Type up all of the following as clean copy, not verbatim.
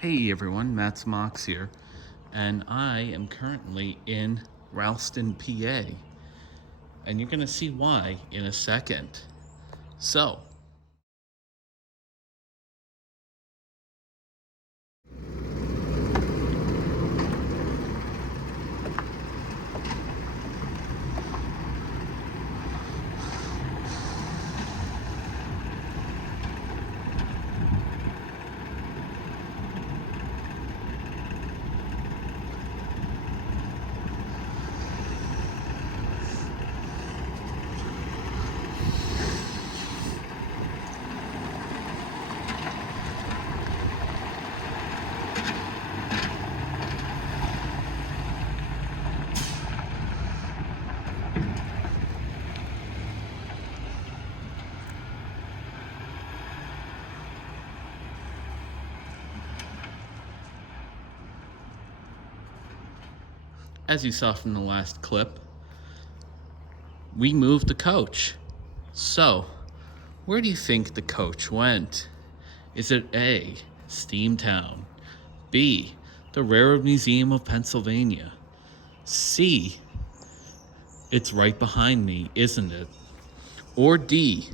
Hey everyone, Matt's Mox here, and I am currently in Ralston, PA, and you're gonna see why in a second. So, as you saw from the last clip, we moved the coach. So, where do you think the coach went? Is it A, Steamtown, B, the Railroad Museum of Pennsylvania, C, it's right behind me, isn't it? Or D,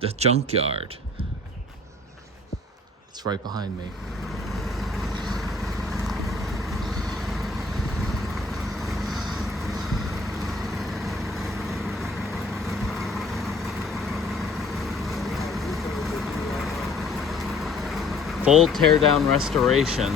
the junkyard? It's right behind me. Full teardown restoration.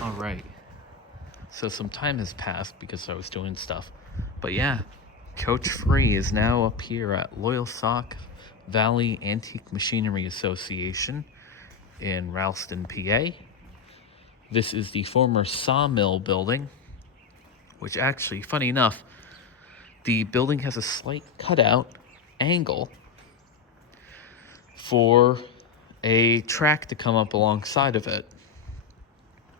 All right. So some time has passed because I was doing stuff. But yeah, Coach Free is now up here at Loyalsock Valley Antique Machinery Association in Ralston, PA. This is the former sawmill building, which actually, funny enough, the building has a slight cutout angle for a track to come up alongside of it.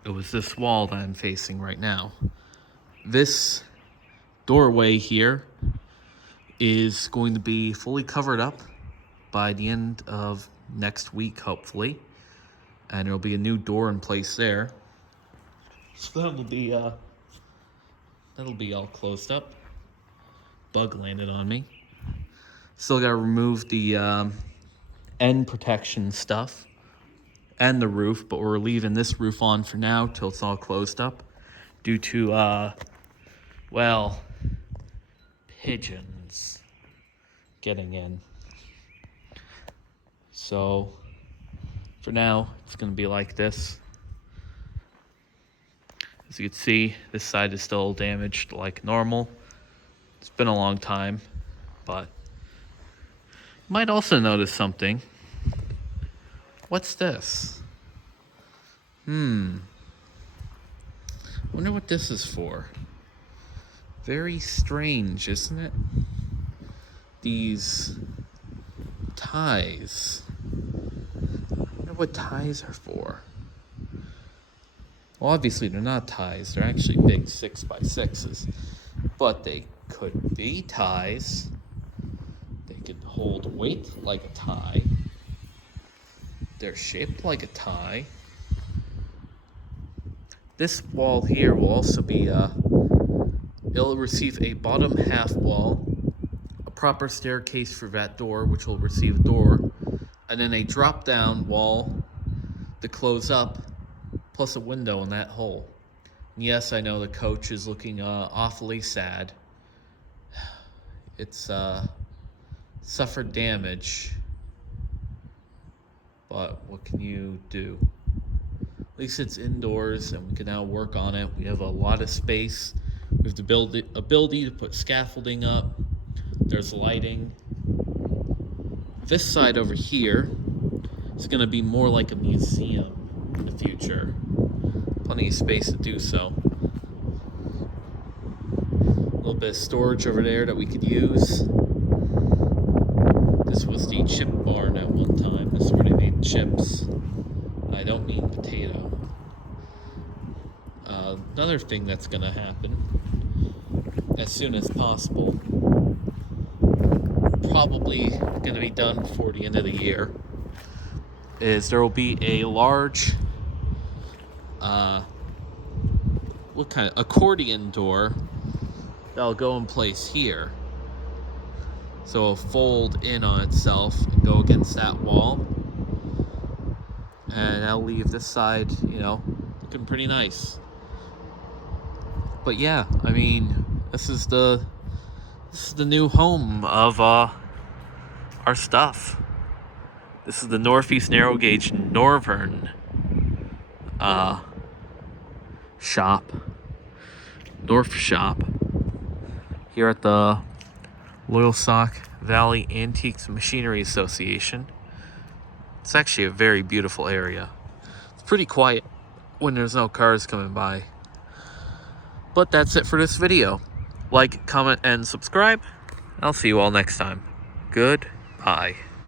It was this wall that I'm facing right now. This doorway here is going to be fully covered up by the end of next week, hopefully. And there'll be a new door in place there. So that'll be all closed up. Bug landed on me. Still gotta remove the end protection stuff and the roof, but we're leaving this roof on for now till it's all closed up due to well, pigeons getting in. So for now, it's gonna be like this. As you can see, this side is still damaged like normal. It's been a long time, but you might also notice something. What's this? Wonder what this is for. Very strange, isn't it? These ties. I wonder what ties are for. Well, obviously they're not ties. They're actually big 6x6s. But they could be ties. They could hold weight like a tie. They're shaped like a tie. This wall here will also be, it'll receive a bottom half wall, a proper staircase for that door, which will receive a door, and then a drop down wall to close up, plus a window in that hole. And yes, I know the coach is looking awfully sad. It's suffered damage, but what can you do? At least it's indoors and we can now work on it. We have a lot of space. We have the ability to put scaffolding up. There's lighting. This side over here is going to be more like a museum in the future. Plenty of space to do so. A little bit of storage over there that we could use. This was the chip barn at one time. This is where they made chips. I don't mean potato. Another thing that's going to happen as soon as possible, probably going to be done before the end of the year, is there will be a large what kind of accordion door that'll go in place here. So it'll fold in on itself and go against that wall. And that'll leave this side, looking pretty nice. But yeah, I mean, this is the new home of our stuff. This is the Northeast Narrow Gauge Northern North shop here at the Loyalsock Valley Antiques Machinery Association. It's actually a very beautiful area. It's pretty quiet when there's no cars coming by. But that's it for this video. Like, comment, and subscribe. I'll see you all next time. Goodbye.